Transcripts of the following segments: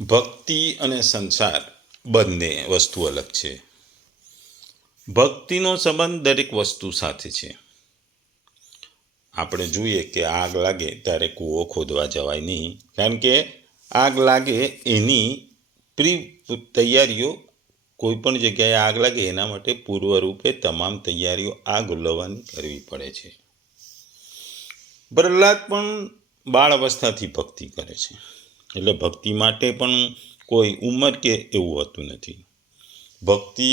ભક્તિ અને સંસાર બંને વસ્તુ અલગ છે. ભક્તિનો સંબંધ દરેક વસ્તુ સાથે છે. આપણે જોઈએ કે આગ લાગે ત્યારે કૂવો ખોદવા જવાય નહીં, કારણ કે આગ લાગે એની તૈયારીઓ કોઈ પણ જગ્યાએ આગ લાગે એના માટે પૂર્વરૂપે તમામ તૈયારીઓ આગ ઓલવવાની કરવી પડે છે. પ્રહલાદ પણ બાળ અવસ્થાથી ભક્તિ કરે છે. એટલે ભક્તિ માટે પણ કોઈ ઉંમર કે એવું હોતું નથી. ભક્તિ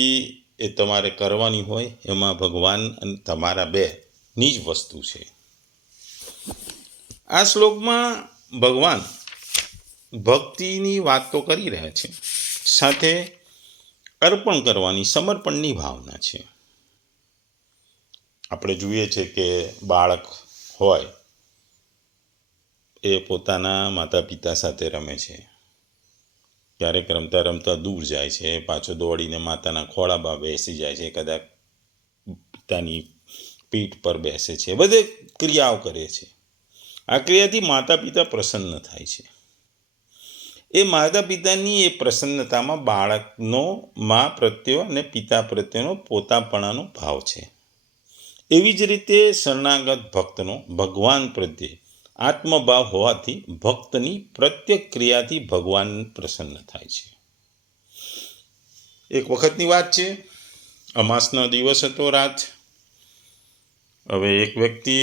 એ તમારે કરવાની હોય, એમાં ભગવાન અને તમારા બેની જ વસ્તુ છે. આ શ્લોકમાં ભગવાન ભક્તિની વાત તો કરી રહ્યા છે, સાથે અર્પણ કરવાની, સમર્પણની ભાવના છે. આપણે જોઈએ છે કે બાળક હોય એ પોતાના માતા પિતા સાથે રમે છે. ક્યારેક રમતા રમતા દૂર જાય છે, પાછો દોડીને માતાના ખોળામાં બેસી જાય છે, કદાચ પિતાની પીઠ પર બેસે છે. બધે ક્રિયાઓ કરે છે. આ ક્રિયાથી માતા પિતા પ્રસન્ન થાય છે. એ માતા પિતાની એ પ્રસન્નતામાં બાળકનો મા પ્રત્યે અને પિતા પ્રત્યેનો પોતાપણાનો ભાવ છે. એવી જ રીતે શરણાગત ભક્તનો ભગવાન પ્રત્યે આત્મભાવ હોવાથી ભક્તની પ્રત્યેક ક્રિયાથી ભગવાન પ્રસન્ન થાય છે. એક વખતની વાત છે, અમાસનો દિવસ હતો, રાત. હવે એક વ્યક્તિ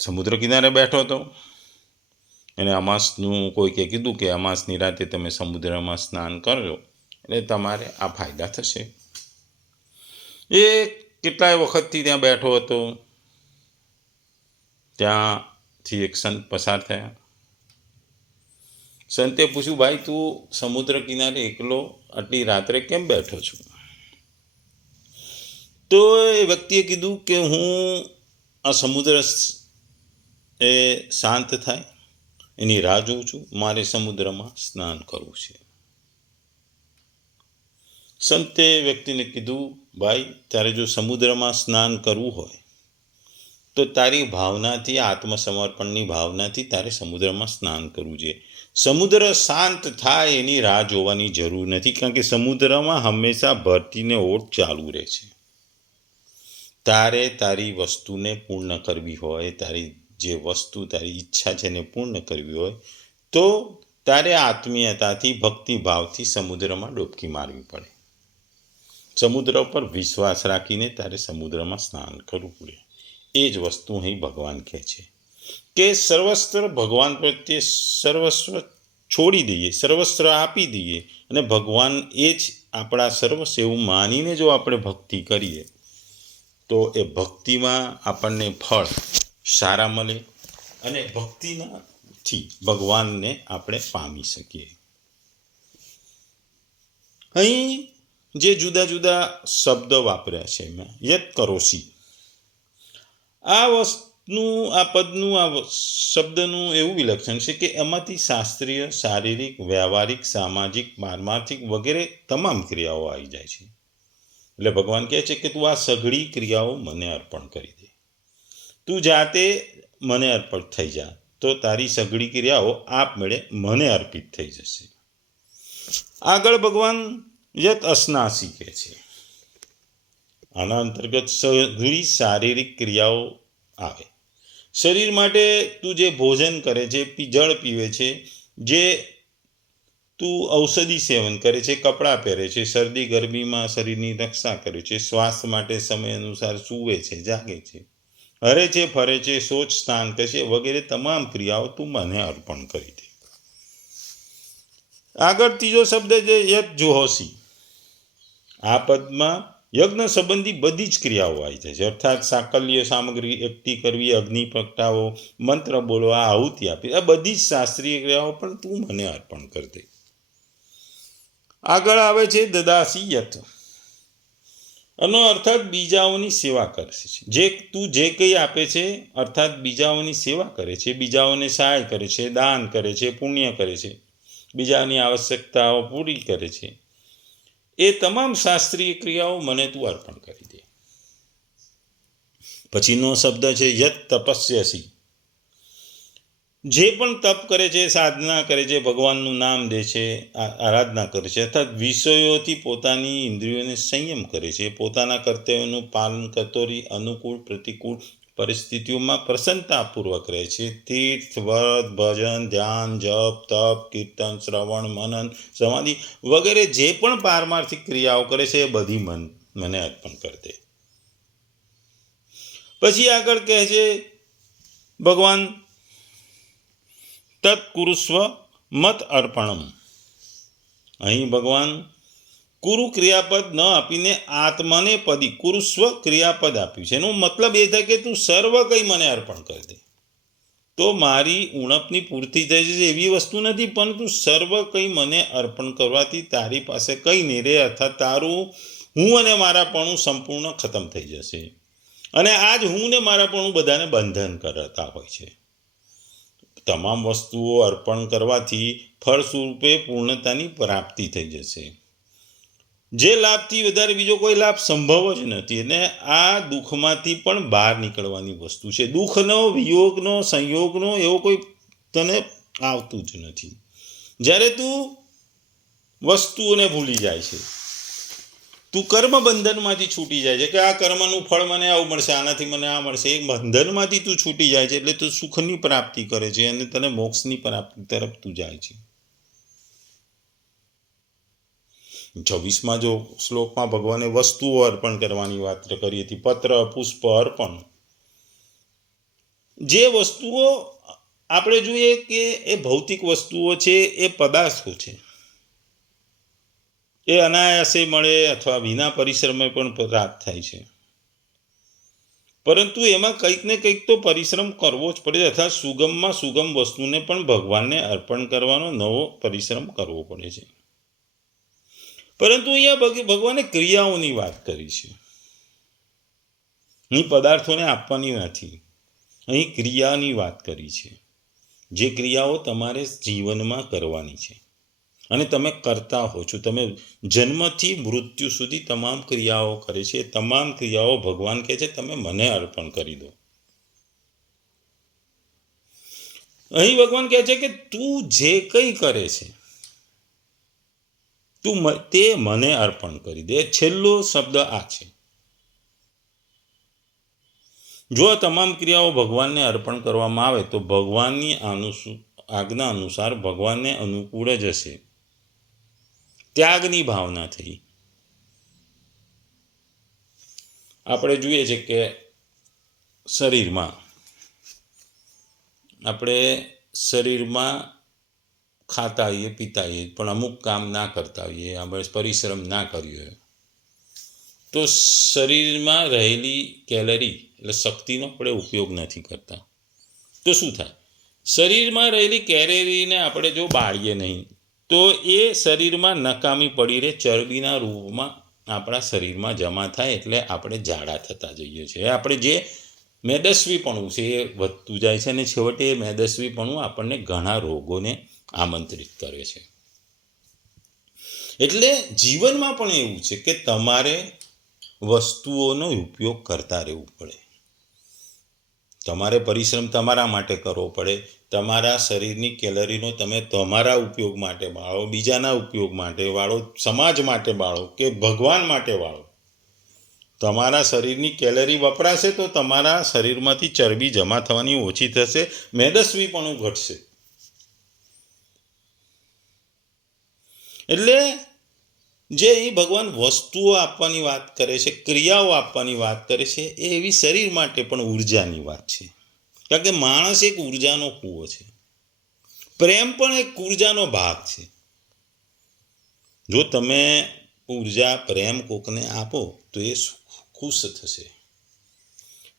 સમુદ્ર કિનારે બેઠો હતો. એને અમાસનું કોઈકે કીધું કે અમાસની રાતે તમે સમુદ્રમાં સ્નાન કરજો એટલે તમારે આ ફાયદા થશે. એ કેટલાય વખતથી ત્યાં બેઠો હતો. ત્યાંથી એક સંત પસાર થયા. સંતે પૂછ્યું, ભાઈ તું સમુદ્ર કિનારે એકલો આટલી રાત્રે કેમ બેઠો છું? તો એ વ્યક્તિએ કીધું કે હું આ સમુદ્ર એ શાંત થાય એની રાહ જોઉં છું, મારે સમુદ્રમાં સ્નાન કરવું છે. સંતે વ્યક્તિને કીધું, ભાઈ તારે જો સમુદ્રમાં સ્નાન કરવું હોય તો તારી ભાવનાથી, આત્મસમર્પણની ભાવનાથી તારે સમુદ્રમાં સ્નાન કરવું જોઈએ. સમુદ્ર શાંત થાય એની રાહ જોવાની જરૂર નથી, કારણ કે સમુદ્રમાં હંમેશા ભરતીને ઓટ ચાલુ રહે છે. તારે તારી વસ્તુને પૂર્ણ કરવી હોય, તારી જે વસ્તુ, તારી ઈચ્છા છે એને પૂર્ણ કરવી હોય તો તારે આત્મીયતાથી, ભક્તિભાવથી સમુદ્રમાં ડૂબકી મારવી પડે. સમુદ્ર પર વિશ્વાસ રાખીને તારે સમુદ્રમાં સ્નાન કરવું પડે. એ જ વસ્તુ અહીં ભગવાન કહે છે કે સર્વસ્ત્ર ભગવાન પ્રત્યે સર્વસ્વ છોડી દઈએ, સર્વસ્ત્ર આપી દઈએ અને ભગવાન એ જ આપણા સર્વસ્વ એવું માનીને જો આપણે ભક્તિ કરીએ તો એ ભક્તિમાં આપણને ફળ સારા મળે અને ભક્તિનાથી ભગવાનને આપણે પામી શકીએ. અહીં જે જુદા જુદા શબ્દો વાપર્યા છે મેં, યત કરોશી, આ પદનું, આ શબ્દનું એવું વિલક્ષણ છે કે એમાંથી શાસ્ત્રીય, શારીરિક, વ્યવહારિક, સામાજિક, પારમાર્થિક વગેરે તમામ ક્રિયાઓ આવી જાય છે. એટલે ભગવાન કહે છે કે તું આ સઘળી ક્રિયાઓ મને અર્પણ કરી દે. તું જાતે મને અર્પણ થઈ જા તો તારી સઘળી ક્રિયાઓ આપમેળે મને અર્પિત થઈ જશે. આગળ ભગવાન યત અસનાસી કહે છે. આના અંતર્ગત સઘળી શારીરિક ક્રિયાઓ આવે. શરીર માટે તું જે ભોજન કરે છે, જળ પીવે છે, જે તું ઔષધિ સેવન કરે છે, કપડાં પહેરે છે, શરદી ગરમીમાં શરીરની રક્ષા કરે છે, સ્વાસ્થ્ય માટે સમય અનુસાર સૂવે છે, જાગે છે, હરે છે, ફરે છે, શૌચ સ્નાન કરે છે વગેરે તમામ ક્રિયાઓ તું મને અર્પણ કરી દે. આગળ ત્રીજો શબ્દ છે યત જુહોસી. આ પદમાં યજ્ઞ સંબંધી બધી જ ક્રિયાઓ આવી જાય છે, અર્થાત સાકલ્ય સામગ્રી એકઠી કરવી, અગ્નિ પ્રગટાવો, મંત્ર બોલવા, આહુતિ આપી, આ બધી જ શાસ્ત્રીય ક્રિયાઓ પણ તું મને અર્પણ કરી દે. આગળ આવે છે દદાસી યત. આનો અર્થાત બીજાઓની સેવા કરે છે. તું જે કંઈ આપે છે અર્થાત બીજાઓની સેવા કરે છે, બીજાઓને સહાય કરે છે, દાન કરે છે, પુણ્ય કરે છે, બીજાની આવશ્યકતાઓ પૂરી કરે છે, એ તમામ શાસ્ત્રીય ક્રિયાઓ મને તું અર્પણ કરી દે. પછીનો શબ્દ છે યત તપસ્યસી. જે પણ તપ કરે છે, સાધના કરે છે, ભગવાનનું નામ લે છે, આરાધના કરે છે, અર્થાત વિષયોથી પોતાની ઇન્દ્રિયોને સંયમ કરે છે, પોતાના કર્તવ્યોનું પાલન કરતો રહી અનુકૂળ પ્રતિકૂળ પરિસ્થિતિઓમાં પ્રસન્નતાપૂર્વક રહે છે. તીર્થ, વ્રત, ભજન, ધ્યાન, જપ, તપ, કીર્તન, શ્રવણ, મનન, સમાધિ વગેરે જે પણ પારમાર્થિક ક્રિયાઓ કરે છે એ બધી મને અર્પણ કરી દે. પછી આગળ કહે છે ભગવાન, તત્ કુરુસ્વ મત અર્પણમ. અહીં ભગવાન કુરુ ક્રિયાપદ ન આપીને આત્મને પદી કુરુસ્વ ક્રિયાપદ આપ્યું છે. એનો મતલબ એ થાય કે તું સર્વ કંઈ મને અર્પણ કરી દે તો મારી ઉણપની પૂર્તિ થઈ જશે. એવી વસ્તુ નથી, પરંતુ સર્વ કંઈ મને અર્પણ કરવાથી તારી પાસે કંઈ નહીં રહે, અર્થાત તારું હું અને મારાપણું સંપૂર્ણ ખતમ થઈ જશે. અને આજ હું ને મારાપણું બધાને બંધન કરતા હોય છે. તમામ વસ્તુઓ અર્પણ કરવાથી ફળ સ્વરૂપે પૂર્ણતાની પ્રાપ્તિ થઈ જશે. જે લાભથી વધારે બીજો કોઈ લાભ સંભવ જ નથી. અને આ દુઃખમાંથી પણ બહાર નીકળવાની વસ્તુ છે. દુઃખનો, વિયોગનો, સંયોગનો એવો કોઈ તને આવતું જ નથી. જ્યારે તું વસ્તુઓને ભૂલી જાય છે, તું કર્મ બંધનમાંથી છૂટી જાય છે કે આ કર્મનું ફળ મને આવું મળશે, આનાથી મને આ મળશે, એ બંધનમાંથી તું છૂટી જાય છે એટલે તું સુખની પ્રાપ્તિ કરે છે અને તને મોક્ષની પ્રાપ્તિ તરફ તું જાય છે. 26મા જો શ્લોકમાં ભગવાને વસ્તુઓ અર્પણ કરવાની વાત કરી હતી. પત્ર, પુષ્પ, અર્પણ. જે વસ્તુઓ આપણે જોઈએ કે એ ભૌતિક વસ્તુઓ છે, એ પદાર્થો છે, એ અનાયાસે મળે અથવા વિના પરિશ્રમે પણ પ્રાપ્ત થાય છે. પરંતુ એમાં કંઈક ને કંઈક તો પરિશ્રમ કરવો જ પડે, અથવા સુગમમાં સુગમ વસ્તુને પણ ભગવાનને અર્પણ કરવાનો નવો પરિશ્રમ કરવો પડે છે. પરંતુ અહીંયા ભગવાને ક્રિયાઓની વાત કરી છે. અહીં પદાર્થોને આપવાની નથી, અહીં ક્રિયાની વાત કરી છે. જે ક્રિયાઓ તમારે જીવનમાં કરવાની છે અને તમે કરતા હો છો. તમે જન્મથી મૃત્યુ સુધી તમામ ક્રિયાઓ કરે છે. તમામ ક્રિયાઓ ભગવાન કહે છે તમે મને અર્પણ કરી દો. અહીં ભગવાન કહે છે કે તું જે કંઈ કરે છે તું તે મને અર્પણ કરી દે. છેલ્લો શબ્દ આ છે. જો તમામ ક્રિયાઓ ભગવાનને અર્પણ કરવામાં આવે તો ભગવાનની આજ્ઞા અનુસાર ભગવાનને અનુકૂળ જ હશે. ત્યાગની ભાવના થઈ. આપણે જોઈએ છે કે શરીરમાં ખાતા હોઈએ, પીતા હોઈએ, પણ અમુક કામ ના કરતા હોઈએ, આપણે પરિશ્રમ ના કર્યો હોય તો શરીરમાં રહેલી કેલરી એટલે શક્તિનો આપણે ઉપયોગ નથી કરતા. તો શું થાય? શરીરમાં રહેલી કેલરીને આપણે જો બાળીએ નહીં તો એ શરીરમાં નકામી પડી રહે, ચરબીના રૂપમાં આપણા શરીરમાં જમા થાય, એટલે આપણે જાડા થતા જઈએ છીએ. આપણે જે મેદસ્વીપણું છે એ વધતું જાય છે અને છેવટે એ મેદસ્વીપણું આપણને ઘણા રોગોને આમંત્રિત કરે છે. એટલે જીવનમાં પણ એવું છે કે તમારે વસ્તુઓનો ઉપયોગ કરતા રહેવું પડે. તમારે પરિશ્રમ તમારા માટે કરવો પડે. તમારા શરીરની કેલરીનો તમે તમારા ઉપયોગ માટે વાળો, બીજાના ઉપયોગ માટે વાળો, સમાજ માટે વાળો કે ભગવાન માટે વાળો. તમારા શરીરની કેલરી વપરાશે તો તમારા શરીરમાંથી ચરબી જમા થવાની ઓછી થશે, મેદસ્વીપણું ઘટશે. એટલે જે અહીં ભગવાન વસ્તુઓ આપવાની વાત કરે છે, ક્રિયાઓ આપવાની વાત કરે છે, એ એવી શરીર માટે પણ ઉર્જાની વાત છે. કારણ કે માણસ એક ઉર્જાનો કૂવો છે. પ્રેમ પણ એક ઉર્જાનો ભાગ છે. જો તમે ઉર્જા, પ્રેમ કોકને આપો તો એ ખુશ થશે.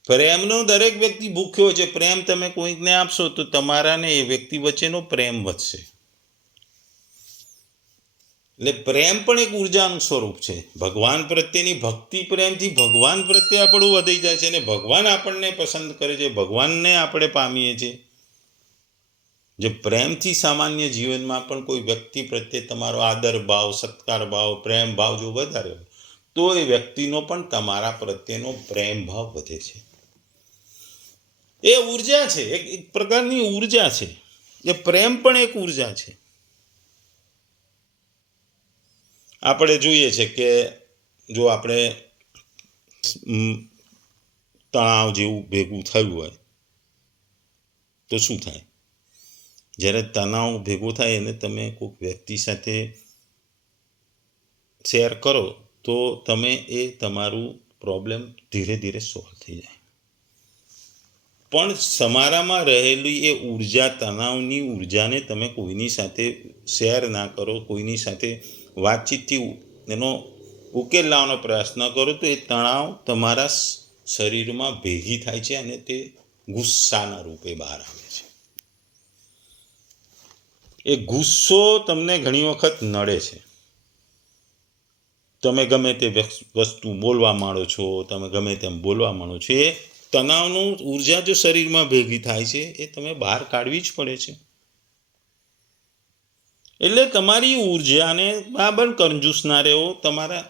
પ્રેમનો દરેક વ્યક્તિ ભૂખ્યો છે. પ્રેમ તમે કોઈકને આપશો તો તમારા ને એ વ્યક્તિ વચ્ચેનો પ્રેમ વધશે. એટલે પ્રેમ પણ એક ઉર્જાનું સ્વરૂપ છે. ભગવાન પ્રત્યેની ભક્તિ પ્રેમથી ભગવાન પ્રત્યે આપણું વધી જાય છે અને ભગવાન આપણને પસંદ કરે છે, ભગવાનને આપણે પામીએ છીએ. જે પ્રેમથી સામાન્ય જીવનમાં પણ કોઈ વ્યક્તિ પ્રત્યે તમારો આદર ભાવ, સત્કાર ભાવ, પ્રેમ ભાવ જો વધારે હોય તો એ વ્યક્તિનો પણ તમારા પ્રત્યેનો પ્રેમ ભાવ વધે છે. એ ઉર્જા છે, એક પ્રકારની ઉર્જા છે. એ પ્રેમ પણ એક ઉર્જા છે. આપણે જોઈએ છે કે જો આપણે તણાવ જેવું ભેગું થયું હોય તો શું થાય? જ્યારે તણાવ ભેગો થાય એને તમે કોઈક વ્યક્તિ સાથે શેર કરો તો તમે એ તમારું પ્રોબ્લેમ ધીરે ધીરે સોલ્વ થઈ જાય. પણ તમારામાં રહેલી એ ઉર્જા, તણાવની ઉર્જાને તમે કોઈની સાથે શેર ના કરો, કોઈની સાથે વાતચીતથી એનો ઉકેલ લાવવાનો પ્રયાસ ન કરો તો એ તણાવ તમારા શરીરમાં ભેગી થાય છે અને તે ગુસ્સાના રૂપે બહાર આવે છે. એ ગુસ્સો તમને ઘણી વખત નડે છે. તમે ગમે તે વસ્તુ બોલવા માંડો છો, તમે ગમે તેમ બોલવા માંડો છો. એ તણાવનું ઉર્જા જો શરીરમાં ભેગી થાય છે એ તમે બહાર કાઢવી જ પડે છે. એટલે તમારી ઉર્જાને બરાબર કંજૂસ ના રહેવો, તમારા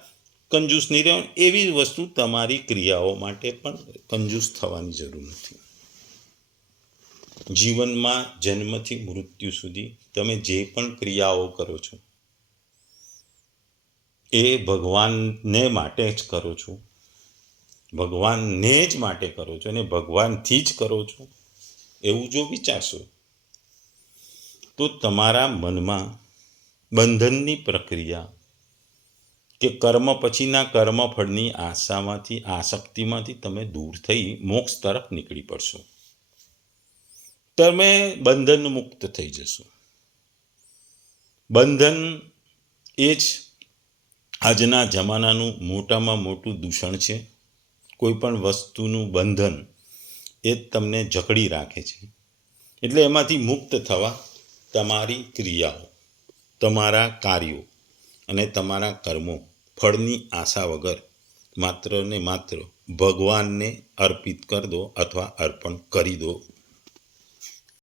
કંજૂસ નહીં રહેવો. એવી વસ્તુ તમારી ક્રિયાઓ માટે પણ કંજૂસ થવાની જરૂર નથી. જીવનમાં જન્મથી મૃત્યુ સુધી તમે જે પણ ક્રિયાઓ કરો છો એ ભગવાનને માટે જ કરો છો, ભગવાનને જ માટે કરો છો અને ભગવાનથી જ કરો છો એવું જો વિચારશો તો તમારા મનમાં બંધનની પ્રક્રિયા કે કર્મ પછીના કર્મફળની આશામાંથી, આસક્તિમાંથી તમે દૂર થઈ મોક્ષ તરફ નીકળી પડશો. તમે બંધન મુક્ત થઈ જશો. બંધન એ જ આજના જમાનાનું મોટામાં મોટું દૂષણ છે. કોઈ પણ વસ્તુનું બંધન એ જ તમને જકડી રાખે છે. એટલે એમાંથી મુક્ત થવા તમારી ક્રિયાઓ, તમારા કાર્યો અને તમારા કર્મો ફળની આશા વગર માત્ર ને માત્ર ભગવાનને અર્પિત કરી દો અથવા અર્પણ કરી દો.